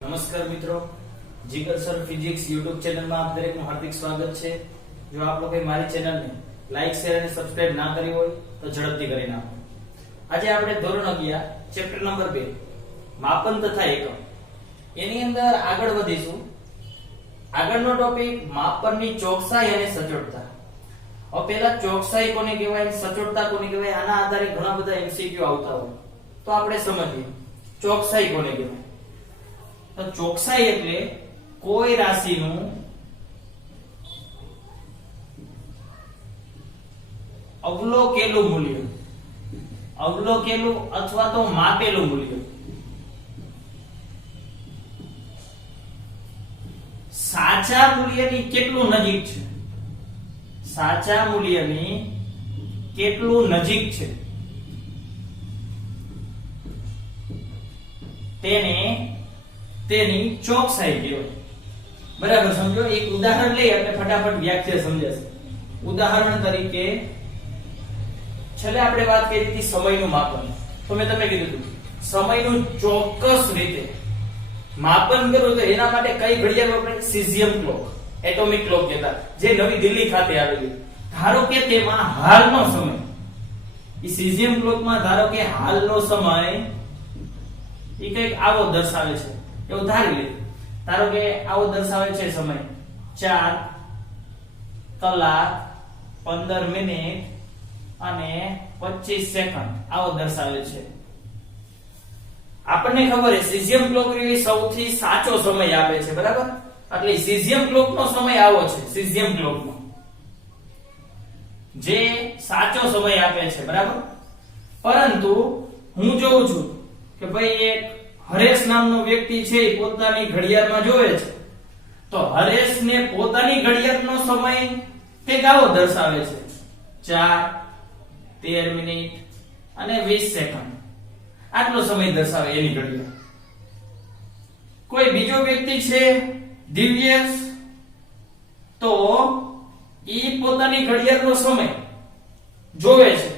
નમસ્કાર મિત્રો, જીગર sir physics YouTube ચેનલમાં આપ દરેકનું હાર્દિક સ્વાગત છે। જો આપ લોકોએ મારી ચેનલને લાઈક શેર અને સબસ્ક્રાઇબ ના કરી હોય તો ઝડપથી કરી નાખો। આજે આપણે ધોરણ 11 ચેપ્ટર નંબર 2 માપન તથા એકમ એની અંદર આગળ વધીશું। આગળનો ટોપિક માપનની ચોકસાઈ અને સચોટતા। હવે પહેલા ચોકસાઈ કોને કહેવાય, સચોટતા કોને કહેવાય, આના આધારે ઘણા બધા એમસીક્યુ આવતા હોય તો આપણે સમજીએ ચોકસાઈ કોને કહેવાય। તો ચોકસાઈ એટલે કોઈ રાશિનું અવલોકેલું મૂલ્ય, અવલોકેલું અથવા તો માપેલું મૂલ્ય સાચા મૂલ્યની કેટલું નજીક છે, સાચા મૂલ્યની કેટલું નજીક છે તેની ચોકસાઈ કહેવાય। બરાબર સમજો। એક ઉદાહરણ લઈ એટલે ફટાફટ વ્યાખ્યા સમજાશે। ઉદાહરણ તરીકે છેલ્લે આપણે વાત કરી હતી સમયનું માપન, તો મેં તમને કીધું હતું સમયનું ચોક્કસ રીતે માપન કરવું તો એના માટે કઈ ઘડિયાળ વપરાય, સીઝિયમ ક્લોક, એટોમિક ક્લોક કહેતા, જે નવી દિલ્હી ખાતે આવેલી। ધારો કે તેમાં હાલનો સમય, એ સીઝિયમ ક્લોકમાં ધારો કે હાલનો સમય એ કંઈક આવો દર્શાવે છે, એવું ધારી લે। ધારો કે આવો દર્શાવે છે સમય 4 કલાક 15 મિનિટ અને 25 સેકન્ડ, આવો દર્શાવે છે। આપણને ખબર છે સીઝિયમ ક્લોક સૌથી સાચો સમય આપે છે, બરાબર। એટલે સીઝિયમ ક્લોકનો સમય આવો છે, સીઝિયમ ક્લોકનો જે સાચો સમય આપે છે, બરાબર। પરંતુ હું જોઉં છું કે ભાઈ એક હરેશ નામનો વ્યક્તિ છે એ પોતાની ઘડિયાળમાં જોવે છે, તો હરેશને પોતાની ઘડિયાળનો સમય કંઈક આવો દર્શાવે છે 4 13 મિનિટ અને 20 સેકન્ડ, આટલો સમય દર્શાવે એની ઘડિયાળ। કોઈ બીજો વ્યક્તિ છે દિવ્યેશ, તો ઈ પોતાની ઘડિયાળનો સમય જોવે છે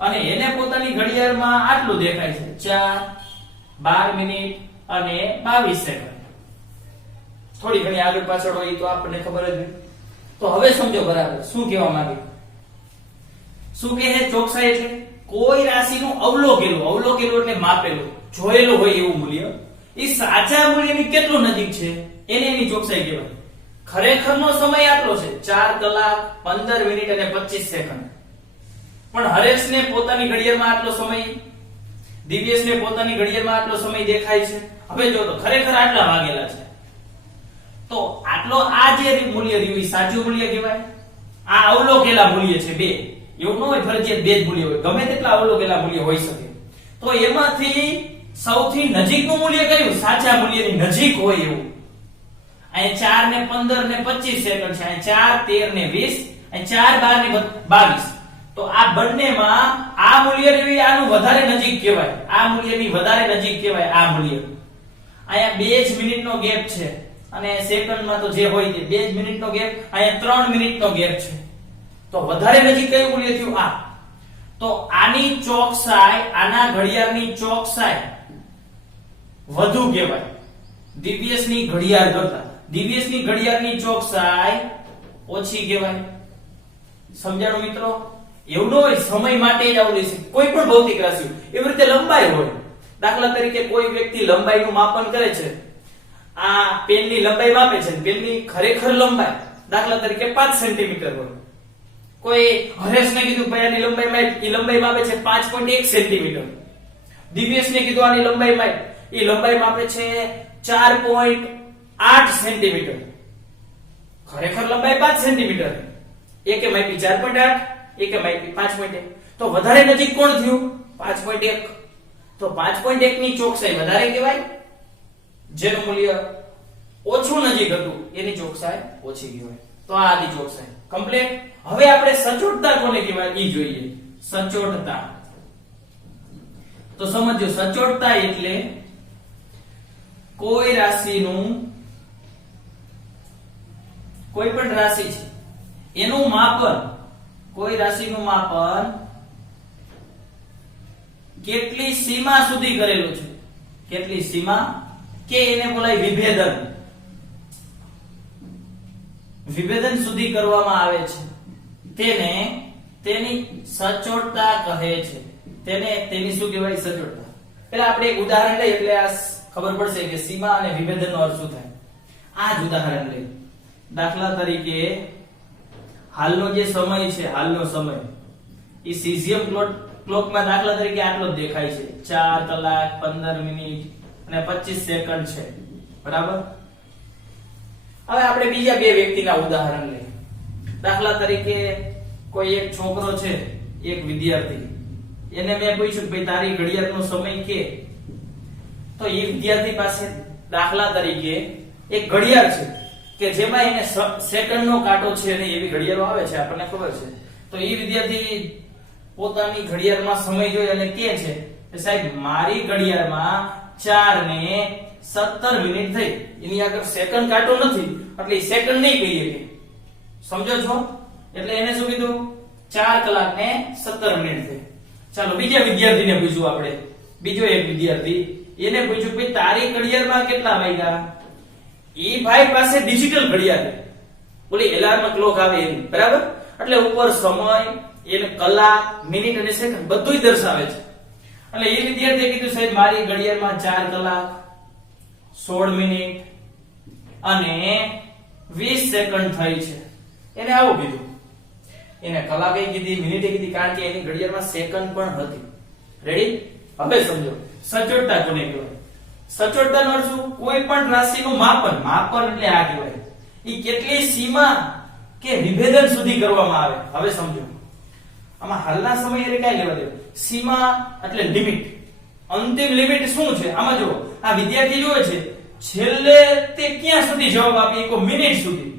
અને એને પોતાની ઘડિયાળમાં આટલું દેખાય છે 4 12 મિનિટ અને 22 સેકન્ડ। થોડી ઘણી આગળ પાછળ હોય તો આપણને ખબર જ હોય। તો હવે સમજો બરાબર શું કહેવા માંગે, શું કહે છે ચોકસાઈ એટલે કોઈ રાશિનું અવલોકેલું, અવલોકેલું એટલે માપેલું, જોયેલું હોય એવું મૂલ્ય એ સાચા મૂલ્યની કેટલું નજીક છે એને એની ચોકસાઈ કહેવાય। ખરેખરનો સમય આટલો છે 4 કલાક 15 મિનિટ અને 25 સેકન્ડ, પણ હરેશને પોતાની ઘડિયાળમાં આટલો સમય, દિવ્યેશને પોતાની ઘડિયાળમાં આટલો સમય દેખાય છે। હવે જો તો ખરેખર આટલા વાગેલા છે, તો આટલો આ જે મૂલ્ય રહ્યું એ સાચું મૂલ્ય કહેવાય। આ અવલોકેલા મૂલ્ય છે બે, એવું ન હોય ફરજિયાત બે જ મૂલ્ય હોય, ગમે તેટલા અવલોકેલા મૂલ્ય હોઈ શકે। તો એમાંથી સૌથી નજીકનું મૂલ્ય કયું, સાચા મૂલ્યની નજીક હોય એવું। અહીં 4 ને 15 ને 25 સેકન્ડ છે, અહીં 4 13 ને 20, અહીં 4 12 ને 22, તો આ બંનેમાં આ મૂલ્ય રહ્યું આનું વધારે નજીક કહેવાય, આ મૂલ્યની વધારે નજીક કહેવાય આ મૂલ્ય। અહીંયા 2 જ મિનિટનો ગેપ છે અને સેકન્ડમાં તો જે હોય તે 2 જ મિનિટનો ગેપ, અહીંયા 3 મિનિટનો ગેપ છે, તો વધારે નજીક કયું મૂલ્ય થયું આ। તો આની ચોકસાઈ, આના ઘડિયાળની ચોકસાઈ વધુ કહેવાય દિવ્યેશની ઘડિયાળ કરતા, દિવ્યેશની ઘડિયાળની ચોકસાઈ ઓછી કહેવાય। સમજાણું મિત્રો? એવું ન હોય સમય માટે જ આવું લેશે, કોઈ પણ ભૌતિક રાશિ એવી રીતે લંબાઈ હોય। દાખલા તરીકે કોઈ વ્યક્તિ લંબાઈનું માપન કરે છે, આ પેનની લંબાઈ માપે છે, પેનની ખરેખર લંબાઈ દાખલા તરીકે 5 સેન્ટીમીટર હોય, કોઈ હરેશને કીધું ભાઈ આની લંબાઈ માપ, એ લંબાઈ માપે છે 5.1 સેન્ટીમીટર, દિવ્યેશને કીધું આની લંબાઈ માપ, એ લંબાઈ માપે છે 4.8 સેન્ટીમીટર, ખરેખર લંબાઈ 5 સેન્ટીમીટર, એકે માપી 4.8, એકે માપી 5.1, તો વધારે નજીક કોણ થયું 5.1, તો 5.1 ની ચોકસાઈ વધારે કહેવાય, જેનું મૂલ્ય ઓછું નજીક હતું એની ચોકસાઈ ઓછી કહેવાય। તો આ આદી ચોકસાઈ કમ્પ્લીટ। હવે આપણે સચોટતા કોને કહેવાય ઈ જોઈએ। સચોટતા તો સમજો, સચોટતા એટલે કોઈ રાશિનું, કોઈ પણ રાશિ છે એનું માપન, કોઈ રાશિનું માપન કેટલી સીમા સુધી કરેલું છે, કેટલી સીમા કે એને બોલાય વિભેદન. વિભેદન સુધી કરવામાં આવે છે તેને તેની સચોટતા કહે છે. તેની શું કહેવાય? સચોટતા. પેલા આપણે એક ઉદાહરણ લઈએ એટલે આ ખબર પડશે કે સીમા અને વિભેદનનો અર્થ શું થાય. આ જ ઉદાહરણ લઈએ. દાખલા તરીકે હાલનો જે સમય છે, હાલનો સમય એ સીઝિયમ ક્લોકમાં દાખલા તરીકે આટલો જ દેખાય છે, 4 કલાક 15 મિનિટ અને 25 સેકન્ડ છે, બરાબર. હવે આપણે બીજા બે વ્યક્તિના ઉદાહરણ લઈએ. દાખલા તરીકે કોઈ એક છોકરો છે, એક વિદ્યાર્થી, એને મેં પૂછ્યું કે ભાઈ તારી ઘડિયાળનો સમય કે, તો એ વિદ્યાર્થી પાસે દાખલા તરીકે એક ઘડિયાળ છે કે જેમાં એને સેકન્ડનો કાંટો છે અને એવી ઘડિયાળો આવે છે, આપણને ખબર છે. તો એ વિદ્યાર્થી પોતાની ઘડિયાળમાં સમય જોઈ અને કહે છે કે સાહેબ મારી ઘડિયાળમાં 4:17 મિનિટ થઈ. એની આગળ સેકન્ડ કાંટો નથી એટલે સેકન્ડ નહીં કહીએ કે, સમજો છો? એટલે એને શું કીધું? 4 કલાક ને 17 મિનિટ થઈ. ચાલો બીજા વિદ્યાર્થીને પૂછ્યું આપણે. બીજો એક વિદ્યાર્થી, એને પૂછ્યું કે તારી ઘડિયાળમાં કેટલા વાગ્યા? ઈ ભાઈ પાસે ડિજિટલ ઘડિયાળ, ઓલી એલાર્મ ક્લોક આવે એની, બરાબર. એટલે ઉપર સમય, એને કલાક, મિનિટ અને સેકન્ડ બધુંય દર્શાવે છે. એટલે એ વિદ્યાર્થીએ કીધું સાહેબ મારી ઘડિયાળમાં 4 કલાક 16 મિનિટ અને 20 સેકન્ડ થઈ છે. એને આવું કીધું. એને કલાકે કીધી, મિનિટે કીધી, કારણ કે એની ઘડિયાળમાં સેકન્ડ પણ હતી. રેડી? હવે સમજો સચોટતા કોને કહેવાય? સચોટતાનો અર્થ શું? કોઈ પણ રાશિનું માપન, માપન એટલે આ કહેવાય. ઈ કેટલી સીમા કે વિભેદન સુધી કરવામાં આવે. હવે સમજો આમાં હાલના સમયે કઈ લેવા દેવું? સીમા એટલે લિમિટ, અંતિમ લિમિટ શું છે? આમાં જો આ વિદ્યાર્થી જોવે છે છેલ્લે તે ક્યાં સુધી જવાબ આપી શકો? મિનિટ સુધી.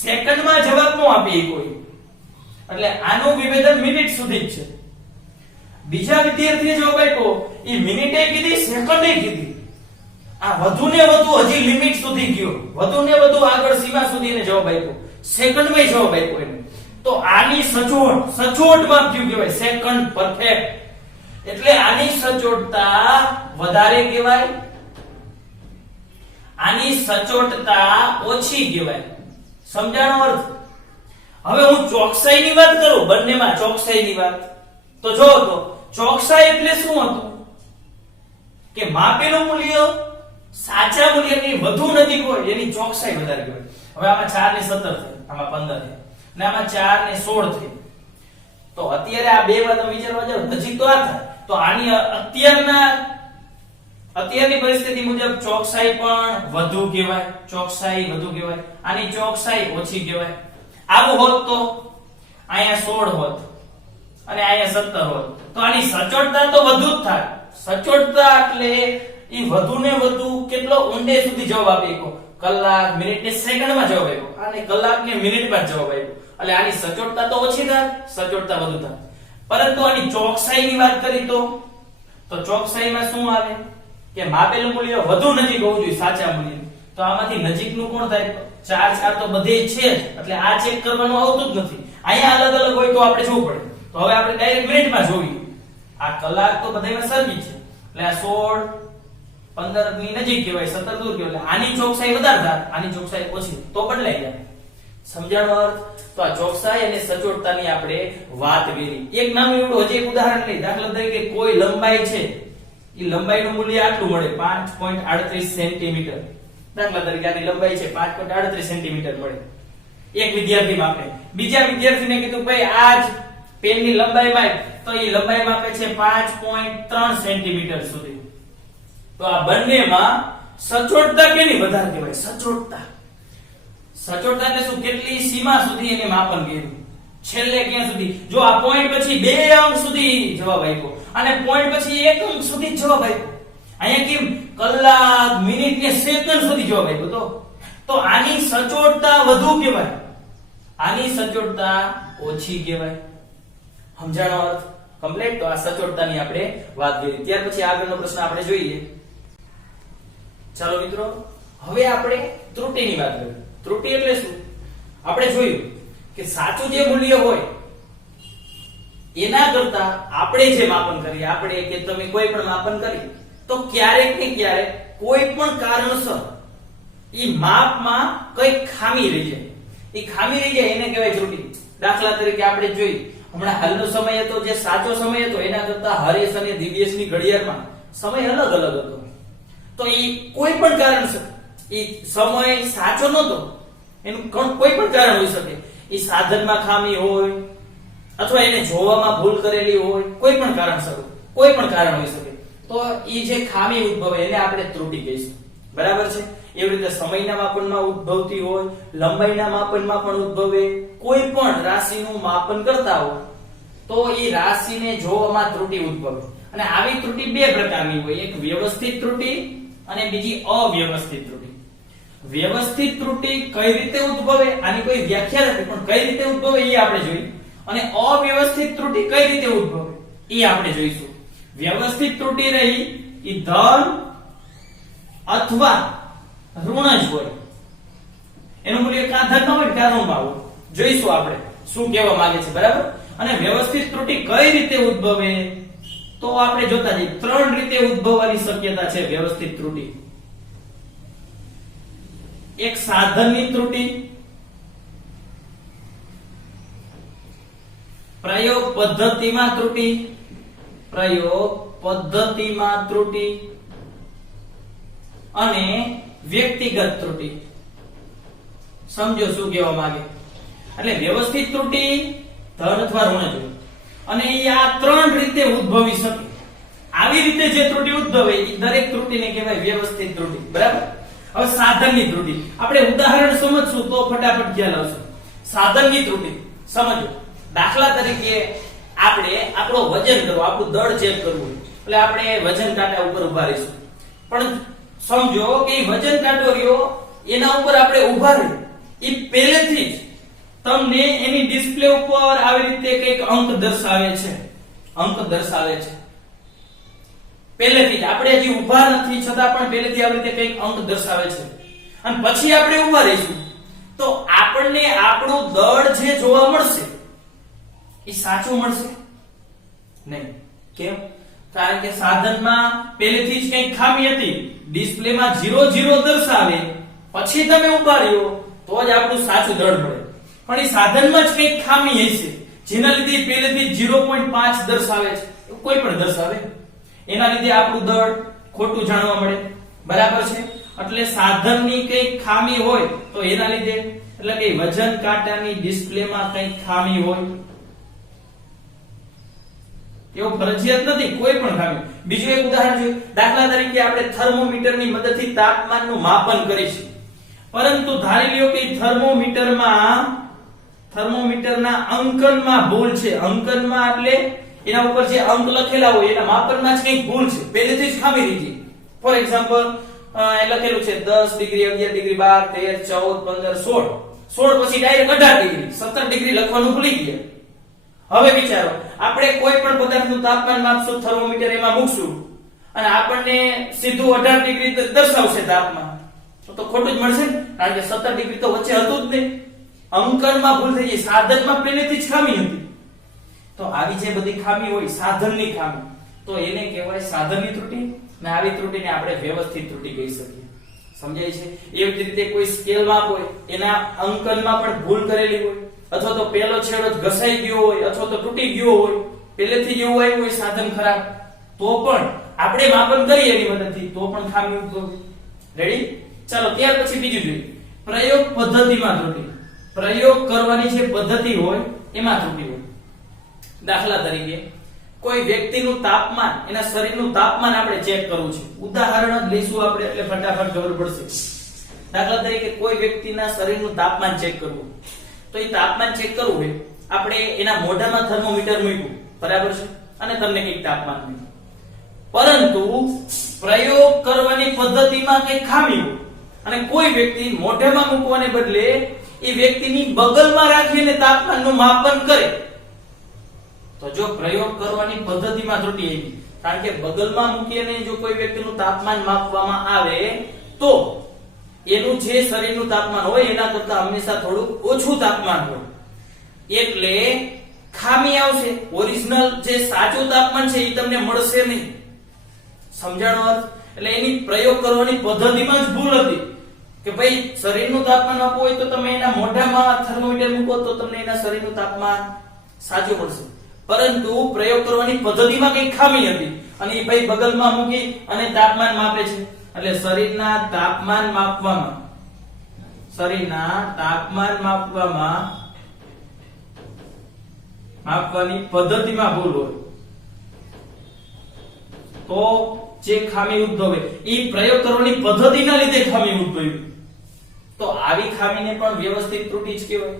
સેકન્ડમાં જવાબ ન આપી કોઈ, એટલે આનું વિભેદન મિનિટ સુધી જ છે. બીજા વિદ્યાર્થીએ જવાબ આપ્યો એ મિનિટે કીધી, સેકન્ડે કીધી. આ વધુ ને વધુ હજી લિમિટ સુધી ગયો, વધુ ને વધુ આગળ સીમા સુધી એને જવાબ આપ્યો, સેકન્ડમાં જવાબ આપ્યો એને. તો આની સચોટ માપ કયું કહેવાય? Second perfect. એટલે આની સચોટતા વધારે કહેવાય, આની સચોટતા ઓછી કહેવાય. સમજાણો અર્થ? હવે હું ચોકસાઈની વાત કરું, બંનેમાં ચોકસાઈની વાત, તો જો તો ચોકસાઈ એટલે શું હતું? કે માપેલું મૂલ્ય સાચા મૂલ્યની વધુ નજીક હોય એની ચોકસાઈ વધારે કહેવાય. હવે આમાં 4 ને 17 થઈ, આમાં 15 થઈ, અને આમાં 4 ને 16 થઈ. તો અત્યારે આ બે વાત વિચારવા જાવ નજીક તો આ થાય. તો આની અત્યારની પરિસ્થિતિ મુજબ ચોકસાઈ પણ વધુ કહેવાય, ચોકસાઈ વધુ કહેવાય. આની ચોકસાઈ ઓછી કહેવાય. આવું હોત તો અહીંયા 16 હોત અને અહીંયા 17 હોત, તો આની સચોટતા તો વધુ જ થાય. સચોટતા એટલે ઈ વધુ ને વધુ કેટલો ઊંડે સુધી જવાબ આપી શકો? કલાક, મિનિટ ને સેકન્ડમાં જવાબ આપ્યો, અને કલાક ને મિનિટમાં જવાબ આપ્યો. એટલે આની સચોટતા તો ઓછી થાય, સચોટતા વધુ થાય. પરંતુ આની ચોકસાઈની વાત કરી તો ચોકસાઈમાં શું આવે? કે માપેલું મૂલ્ય વધુ નજીક હોવું જોઈએ સાચા મૂલ્ય. તો આમાંથી નજીકનું કોણ થાય? 4 તો બધે છે, એટલે આ ચેક કરવાનું આવતું જ નથી. અહીંયા અલગ અલગ હોય તો આપણે જોવું પડે. તો હવે આપણે ડાયરેક્ટ મિનિટમાં જોઈએ. આ કલાક તો બધામાં સરખી છે, એટલે આ 16 15 ની નજીક કહેવાય, 17 દૂર કહેવાય. આની ચોકસાઈ વધારે થાય, આની ચોકસાઈ ઓછી, તો બદલાઈ જાય. સમજાણો અર્થ? તો આ ચોકસાઈ અને સચોટતાની આપણે વાત કરી. એક નાનું એવું હજી એક ઉદાહરણ લઈ. દાખલા તરીકે કોઈ લંબાઈ છે, એ લંબાઈનું મૂલ્ય આટલું મળે 5.38 સેન્ટીમીટર. દાખલા તરીકે આની લંબાઈ છે 5.38 સેન્ટીમીટર મળે એક વિદ્યાર્થી માપે. બીજા વિદ્યાર્થીને કીધું ભાઈ આજ પેનની લંબાઈ માપ, તો એ લંબાઈ માપે છે 5.3 સેન્ટીમીટર સુધી. તો આ બંનેમાં સચોટતા કેની વધારે કહેવાય? સચોટતા. સચોટતા એટલે શું? કેટલી સીમા સુધી એને માપન કર્યું, છેલ્લે ક્યાં સુધી. જો આ પોઈન્ટ પછી 2 અંક સુધી જવાબ આપ્યો અને પોઈન્ટ પછી 1 અંક સુધી જવાબ આપ્યો. અહીંયા કેમ કલાક, મિનિટ ને સેકન્ડ સુધી જવાબ આપ્યો. તો આની સચોટતા વધુ કહેવાય, આની સચોટતા ઓછી કહેવાય. સમજાણો અર્થ? કમ્પ્લીટ. તો આ સચોટતાની આપણે વાત કરી. ત્યાર પછી આગળનો પ્રશ્ન આપણે જોઈએ. ચાલો મિત્રો, હવે આપણે ત્રુટિની વાત કરીએ. ત્રુટિ એટલે શું? આપણે જોયું કે સાચું જે મૂલ્ય હોય એના કરતા આપણે જે માપન કરીએ, આપણે કે તમે કોઈ પણ માપન કરી, તો ક્યારેક ને ક્યારેક કોઈ પણ કારણસર ઈ માપમાં કઈ ખામી રહી જાય, ઈ ખામી રહી જાય એને કહેવાય ત્રુટિ. દાખલા તરીકે આપણે જોઈ હમણાં હાલનો સમય હતો, જે સાચો સમય હતો એના કરતા હરેશ અને દિવ્યેશની ઘડિયાળમાં સમય અલગ અલગ હતો. તો ઈ કોઈ પણ કારણસર ઈ સમય સાચો નહોતો, એનું કોઈ પણ કારણ હોઈ શકે. ઈ સાધનમાં ખામી હોય અથવા એને જોવામાં ભૂલ કરેલી હોય, કોઈ પણ કારણસર કોઈ પણ કારણ હોઈ શકે. તો ઈ જે ખામી ઉદ્ભવે એને આપણે ત્રુટિ કહીશું. બરાબર છે? એવી રીતે સમયના માપનમાં ઉદ્ભવતી હોય, લંબાઈના માપનમાં પણ ઉદ્ભવે, કોઈ પણ રાશિનું માપન કરતા હોય તો ઈ રાશિને જોવામાં ત્રુટિ ઉદ્ભવે. અને આવી ત્રુટિ બે પ્રકારની હોય, એક વ્યવસ્થિત ત્રુટિ અને બીજી અવ્યવસ્થિત ત્રુટિ. વ્યવસ્થિત ત્રુટિ કઈ રીતે ઉદ્ભવે આની કોઈ વ્યાખ્યા નથી, પણ કઈ રીતે ઉદ્ભવે એ આપણે જોઈએ. અને અવ્યવસ્થિત ત્રુટિ કઈ રીતે ઉદ્ભવે એ આપણે જોઈશું. વ્યવસ્થિત ત્રુટિ રહી ઈ ધન અથવા ઋણ જ હોય, એનું મૂલ્ય કાં ધન હોય કાં ઋણમાં હોય. જોઈશું આપણે શું કહેવા માંગે છે. બરાબર? અને વ્યવસ્થિત ત્રુટિ કઈ રીતે ઉદ્ભવે તો આપણે જોતા જઈએ. ત્રણ રીતે ઉદ્ભવવાની શક્યતા છે વ્યવસ્થિત ત્રુટિ. એક સાધનની ત્રુટિ, પ્રયોગ પદ્ધતિમાં ત્રુટિ, પ્રયોગ પદ્ધતિમાં ત્રુટિ અને વ્યક્તિગત ત્રુટિ. સમજો શું કહેવા માંગે. એટલે વ્યવસ્થિત ત્રુટિ ધન અથવા ઋણ જોઈએ અને એ આ ત્રણ રીતે ઉદ્ભવી શકે. આવી રીતે જે ત્રુટિ ઉદ્ભવે એ દરેક ત્રુટિને કહેવાય વ્યવસ્થિત ત્રુટિ. બરાબર? હવે સાધનની ત્રુટિ આપણે ઉદાહરણ સમજશું તો ફટાફટ ખ્યાલ આવશે. સાધનની ત્રુટિ સમજો. દાખલા તરીકે આપણે આપણો વજન કરવો, આપણું દળ ચેક કરવું, એટલે આપણે વજન કાંટા ઉપર ઉભા રહીશું. પણ સમજો કે વજન કાંટો રહ્યો એના ઉપર આપણે ઉભા રહી, એ પહેલેથી જ તમને એની ડિસ્પ્લે ઉપર આવી રીતે કંઈક અંક દર્શાવે છે, અંક દર્શાવે છે પહેલેથી જ. આપણે હજી ઉભા નથી છતાં પણ પહેલેથી આવી રીતે કંઈક અંક દર્શાવે છે. અને પછી આપણે ઉભા રહીશું તો આપણને આપણું દળ જે જોવા મળશે એ સાચું મળશે નહીં. કેમ? કારણ કે સાધનમાં પહેલેથી જ કંઈક ખામી હતી, ડિસ્પ્લેમાં 00 દર્શાવે, પછી તમે ઉભા રહ્યો તો જ આપણું સાચું દળ મળે. પણ એ સાધનમાં જ કંઈક ખામી હશે જેના લીધે પહેલેથી 0.5 દર્શાવે છે, કોઈ પણ દર્શાવે, એના લીધે આપણું દળ ખોટું જાણવા મળે. બરાબર છે? એટલે સાધનની કંઈક ખામી હોય તો એના લીધે, એટલે કે વજન કાંટાની ડિસ્પ્લેમાં કંઈક ખામી હોય, એવું ફરજિયાત નથી, કોઈ પણ ખામી. બીજું એક ઉદાહરણ જોઈએ. દાખલા તરીકે આપણે થર્મોમીટરની મદદથી તાપમાનનું માપન કરીશું, પરંતુ ધારી લ્યો કે થર્મોમીટરના અંકનમાં ભૂલ છે. અંકનમાં એટલે એના ઉપર જે અંક લખેલા હોય એના માપનમાં જ કંઈક ભૂલ છે, પહેલેથી જ ખામી રહી છે. ફોર એક્ઝામ્પલ લખેલું છે 10 ડિગ્રી, 11 ડિગ્રી, 12, 13, 14, 15, 16 પછી ડાયરેક્ટ 18 ડિગ્રી, 17 ડિગ્રી લખવાનું ભૂલી ગયા. હવે વિચારો, આપણે કોઈ પણ પદાર્થનું તાપમાન માપશું, થર્મોમીટર એમાં મૂકશું અને આપણને સીધું 18 ડિગ્રી દર્શાવશે તાપમાન, તો ખોટું જ મળશે ને, કારણ કે 17 ડિગ્રી તો વચ્ચે હતું જ નહીં. અંકનમાં ભૂલ થઈ ગઈ, સાધનમાં પહેલેથી જ ખામી હતી. તો આવી જે બધી ખામી હોય, સાધનની ખામી, તો એને કહેવાય સાધનની ત્રુટિ. અને આવી ત્રુટિને આપણે વ્યવસ્થિત ત્રુટિ કહી શકીએ. સમજાય છે? એવી જ રીતે કોઈ સ્કેલ માપ હોય, એના અંકનમાં પણ ભૂલ કરેલી હોય, અથવા તો પેલો છેડો ઘસાઈ ગયો હોય, અથવા તો તૂટી ગયો હોય, પહેલેથી જ એવું આવ્યું હોય સાધન ખરાબ, તો પણ આપણે માપન કરીએ એની મદદથી તો પણ ખામી ઉદ્ભવે. રેડી? ચાલો ત્યાર પછી બીજું જોઈએ. પ્રયોગ પદ્ધતિમાં ત્રુટિ. પ્રયોગ કરવાની જે પદ્ધતિ હોય એમાં ત્રુટિ હોય. દાખલા તરીકે કોઈ વ્યક્તિનું તાપમાન, એના શરીરનું તાપમાન આપણે ચેક કરવું છે. ઉદાહરણ જ લઈશું આપણે એટલે ફટાફટ ખબર પડશે. દાખલા તરીકે કોઈ વ્યક્તિના શરીરનું તાપમાન ચેક કરવું, તો એ તાપમાન ચેક કરવું હોય, આપણે એના મોઢામાં થર્મોમીટર મૂક્યું, બરાબર છે, અને તમને કંઈક તાપમાન મળ્યું. પરંતુ પ્રયોગ કરવાની પદ્ધતિમાં કંઈક ખામી હોય અને કોઈ વ્યક્તિ મોઢામાં મૂકવાને બદલે એ વ્યક્તિની બગલમાં રાખીને તાપમાનનું માપન કરે, તો જો પ્રયોગ કરવાની પદ્ધતિમાં ત્રુટિ આવી, કારણ કે બગલમાં મૂકીને જો કોઈ વ્યક્તિનું તાપમાન માપવામાં આવે તો એનું જે શરીરનું તાપમાન હોય એના કરતા હંમેશા થોડું ઓછું તાપમાન હોય, એટલે ખામી આવશે. ઓરિજિનલ જે સાચું તાપમાન છે એ તમને મળશે નહીં. સમજાણો અર્થ? એટલે એની પ્રયોગ કરવાની પદ્ધતિમાં જ ભૂલ હતી કે ભાઈ શરીરનું તાપમાન આપવું હોય તો તમે એના મોઢામાં થર્મોમીટર મૂકો તો તમને એના શરીરનું તાપમાન સાચું મળશે, પરંતુ પ્રયોગ કરવાની પદ્ધતિમાં કઈ ખામી હતી અને એ ભાઈ બગલમાં મૂકી અને તાપમાન માપે છે. એટલે શરીરના તાપમાન માપવાની પદ્ધતિમાં ભૂલ હોય તો જે ખામી ઉદ્ભવે એ પ્રયોગ કરવાની પદ્ધતિના લીધે ખામી ઉદ્ભવી. તો આવી ખામીને પણ વ્યવસ્થિત ત્રુટિ જ કહેવાય.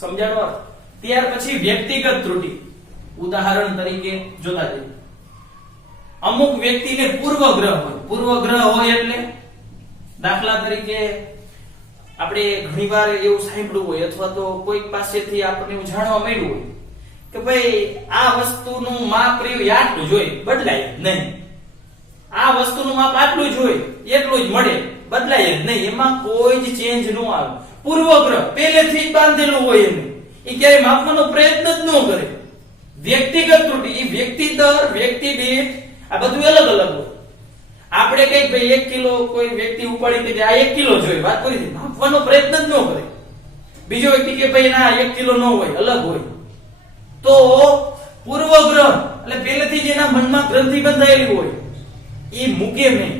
સમજાણો? ત્યાર પછી વ્યક્તિગત ત્રુટિ. ઉદાહરણ તરીકે જોતા જઈએ. અમુક વ્યક્તિને પૂર્વગ્રહ હોય એટલે દાખલા તરીકે આપણે ઘણીવાર એવું સાંભળ્યું હોય અથવા તો કોઈક પાસેથી આપણને એવું જાણવા મળ્યું હોય કે ભાઈ આ વસ્તુનું માપ રહ્યું આટલું જોઈએ, બદલાય જ નહીં. આ વસ્તુનું માપ આટલું જ હોય, એટલું જ મળે, બદલાય જ નહીં. એમાં કોઈ જ ચેન્જ ન આવે. પૂર્વગ્રહ પહેલેથી જ બાંધેલું હોય એને, એ ક્યારેય માપવાનો પ્રયત્ન જ ન કરે. વ્યક્તિગત ત્રુટિ, એ વ્યક્તિ દીઠ આ બધું અલગ અલગ હોય. આપણે કઈક ભાઈ 1 કિલો કોઈ વ્યક્તિ ઉપાડી કે આ 1 કિલો જોઈએ, વાત કરી છે, માપવાનો પ્રયત્ન જ ન કરે. બીજો વ્યક્તિ કે ભાઈ ના 1 કિલો ન હોય, અલગ હોય. તો પૂર્વગ્રહ એટલે પહેલેથી જ એના મનમાં ગ્રંથિ બંધાયેલી હોય, એ મૂકે નહીં,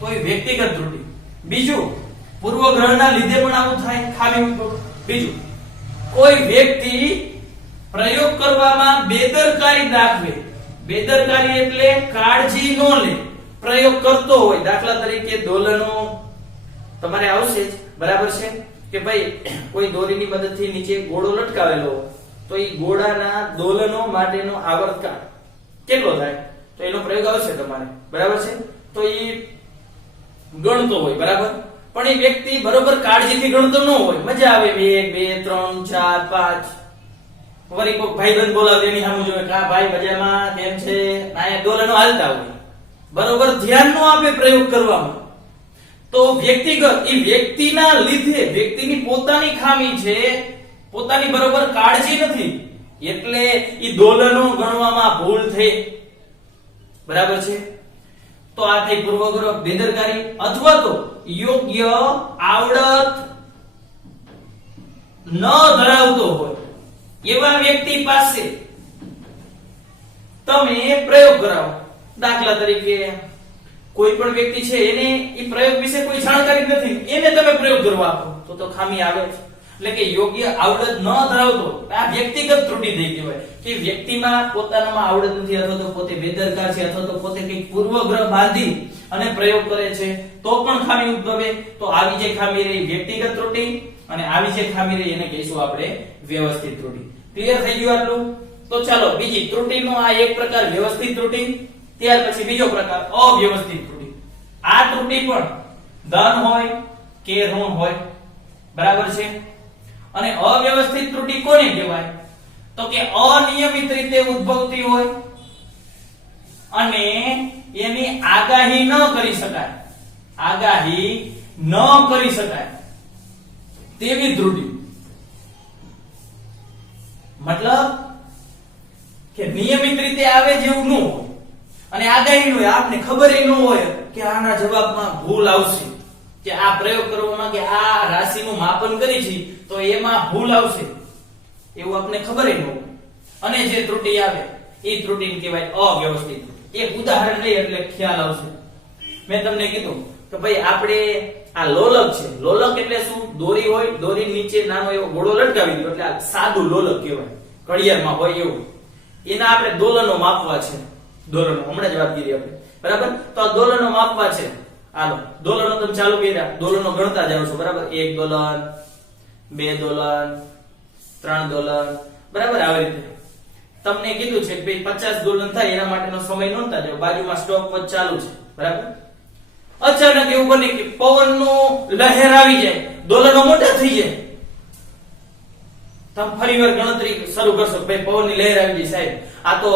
તો એ વ્યક્તિગત ત્રુટિ. બીજું, પૂર્વગ્રહના લીધે પણ આવું થાય, ખામી ઉદ્ભવે. બીજું, કોઈ વ્યક્તિ પ્રયોગ કરવામાં બેદરકારી દાખવે. બેદરકારી એટલે કાળજી ન લે, પ્રયોગ કરતો હોય. દાખલા તરીકે દોલનો તમારે આવશે જ, બરાબર છે કે ભાઈ કોઈ દોરીની મદદથી નીચે ગોળો લટકાવેલો તો એ ગોળાના દોલનો માટેનો આવર્તકાળ કેટલો થાય તો એનો પ્રયોગ આવશે તમારે, બરાબર છે. તો એ ગણતો હોય, બરાબર, પણ એ વ્યક્તિ બરોબર કાળજીથી ગણતો ન હોય. મજા આવે 1 2 3 4 5 વળી કોઈ ભાઈબંધ બોલાવે એની સામે જોવે કે આ ભાઈ મજામાં કેમ છે, આ દોલનો હાલતા હોય, બરોબર ધ્યાન ન આપે પ્રયોગ કરવામાં. તો વ્યક્તિગત, એ વ્યક્તિના લીધે, વ્યક્તિની પોતાની ખામી છે, પોતાની બરોબર કાળજી નથી, એટલે એ દોલનો ગણવામાં ભૂલ થઈ, બરાબર છે. તો આ થઈ પૂર્વગ્રહ, બેદરકારી. અથવા તો યોગ્ય આવડત ન ધરાવતો હોય એવા વ્યક્તિ પાસે તમે પ્રયોગ કરાવો. દાખલા તરીકે કોઈ પણ વ્યક્તિ છે એને એ પ્રયોગ વિશે કોઈ જાણકારી નથી, એને તમે પ્રયોગ કરવા આપો તો ખામી આવે છે. એટલે કે યોગ્ય આવડત ન ધરાવતો, આ વ્યક્તિગત ત્રુટિ થઈ કહેવાય કે વ્યક્તિમાં પોતાનામાં આવડત નથી, અથવા તો પોતે બેદરકાર છે, અથવા તો પોતે કંઈક પૂર્વગ્રહ બાંધી અને પ્રયોગ કરે છે તો પણ ખામી ઉદ્ભવે. તો આવી જે ખામી રહી વ્યક્તિગત ત્રુટિ, અને આવી જે ખામી રહી એને કહીશું આપણે વ્યવસ્થિત ત્રુટિ. ક્લિયર થઈ ગયું આટલું? તો ચાલો બીજી ત્રુટિનો આ એક પ્રકાર વ્યવસ્થિત ત્રુટિ. ત્યાર પછી બીજો પ્રકાર અવ્યવસ્થિત ત્રુટિ. આ ત્રુટિ પણ ધન હોય કે ઋણ હોય, બરાબર છે. અને અવ્યવસ્થિત ત્રુટિ કોને કહેવાય તો કે અનિયમિત રીતે ઉદ્ભવતી હોય અને એની આગાહી ન કરી શકાય, તેવી ત્રુટિ. મતલબ કે નિયમિત રીતે આવે જેવું ન હોય અને આગાહી ન હોય, આપને ખબર ન હોય કે આના જવાબમાં ભૂલ આવશે, કે આ પ્રયોગ કરવામાં કે આ રાશિનું માપન કરી છે તો એમાં ભૂલ આવશે, એવું આપને ખબર ન હોય અને જે ત્રુટિ આવે એ ત્રુટિને કહેવાય અવ્યવસ્થિત. એક ઉદાહરણ લઈએ એટલે ખ્યાલ આવશે. મેં તમને કીધું કે ભાઈ આપણે આ લોલક છે. લોલક એટલે શું? દોરી હોય, દોરી નીચે નાનો એવો ગોળો લટકાવી દીધો એટલે આ સાદું લોલક કહેવાય, ઘડિયાળમાં હોય એવું. એના આપણે દોલનો માપવા છે. દોલનો હમણાં જ વાત કરી આપણે, બરાબર. તો આ દોલનો માપવા છે. હાલો દોલનો તમે ચાલુ કર્યા, દોલનો ગણતા જાવ છો, બરાબર. 1 દોલન, 2 દોલન, 3 દોલન, બરાબર. આવી રીતે તમને કીધું છે કે ભાઈ 50 દોલન થાય એના માટેનો સમય નોંધતા જાવ, બાજુમાં સ્ટોપવોચ ચાલુ છે, બરાબર. અચાનક એવું બને કે પવનનો લહેર આવી જાય, દોલનો મોટા થઈ જાય, તમે ફરીવાર ગણતરી શરૂ કરશો, ભાઈ પવનની લહેર આવી ગઈ સાહેબ, આ તો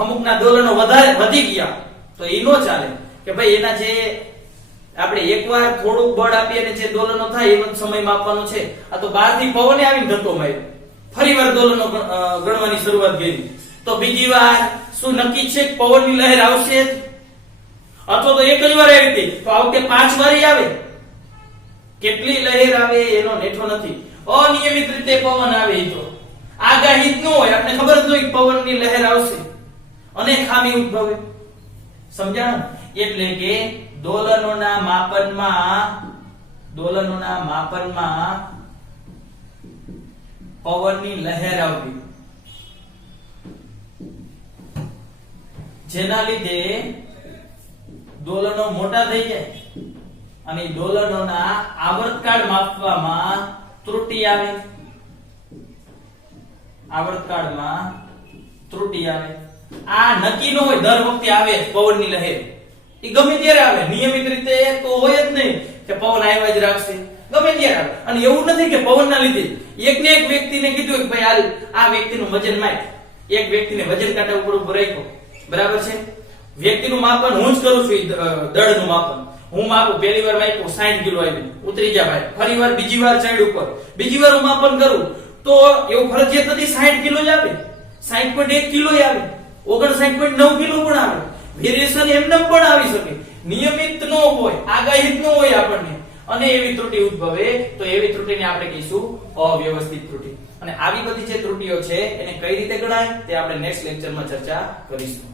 અમુકના દોલનો વધારે વધી ગયા, તો એ નો ચાલે કે ભાઈ એના જે આપણે એકવાર થોડુંક બળ આપી અને જે દોલનો થાય એનો સમય માપવાનો છે. આ તો બહારથી પવને આવીને ધક્કો માર્યો, ફરીવાર દોલનો ગણવાની શરૂઆત કરી, તો બીજી વાર શું નક્કી છે પવનની લહેર આવશે? અથવા તો એક જ વાર આવી હતી તો આ વખતે 5 વારી આવે. કેટલી લહેર આવે એનો નેઠો નથી. અનિયમિત રીતે પવન આવે તો આગાહી જ ન હોય, આપણે ખબર જ હોય કે પવનની લહેર આવશે અને ખામી ઉદ્ભવે. સમજાણું? એટલે કે દોલનોના માપનમાં પવનની લહેર આવવી, જેના લીધે દોલનો મોટા થઈ જાય અને દોલનોના આવર્તકાળ માપવામાં ત્રુટિ આવે. આવર્તકાળમાં ત્રુટિ આવે. આ નક્કી ન હોય, દર વખતે આવે પવનની લહેર. એ ગમે ત્યારે આવે, નિયમિત રીતે તો હોય જ નહીં કે પવન આવ્યા જ રાખશે. ગમે ત્યારે આવે. અને એવું નથી કે પવનના લીધે એકને એક વ્યક્તિને કીધું કે ભાઈ હાલ આ વ્યક્તિનું વજન માપ. એક વ્યક્તિને વજન કાંટા ઉપર ઉભો રાખ્યો, બરાબર છે. વ્યક્તિનું માપન હું જ કરું છું, દળનું માપન હું માપું. પહેલી વાર માપ્યું 60 કિલો આવ્યું, ઉતરી જા ભાઈ. ફરી વાર બીજી વાર ચડ ઉપર, બીજી વાર હું માપન કરું તો એવું ફરજિયાત નથી 60 કિલો જ આવે. 60.1 કિલો આવે, 59.9 કિલો પણ આવે. વેરિએશન એમને પણ આવી શકે. નિયમિત ન હોય, આગાહી ન હોય આપણને, અને એવી ત્રુટિ ઉદ્ભવે તો એવી ત્રુટિને આપણે કહીશું અવ્યવસ્થિત ત્રુટિ. અને આવી બધી જે ત્રુટિઓ છે એને કઈ રીતે ગણાય તે આપણે નેક્સ્ટ લેક્ચરમાં ચર્ચા કરીશું.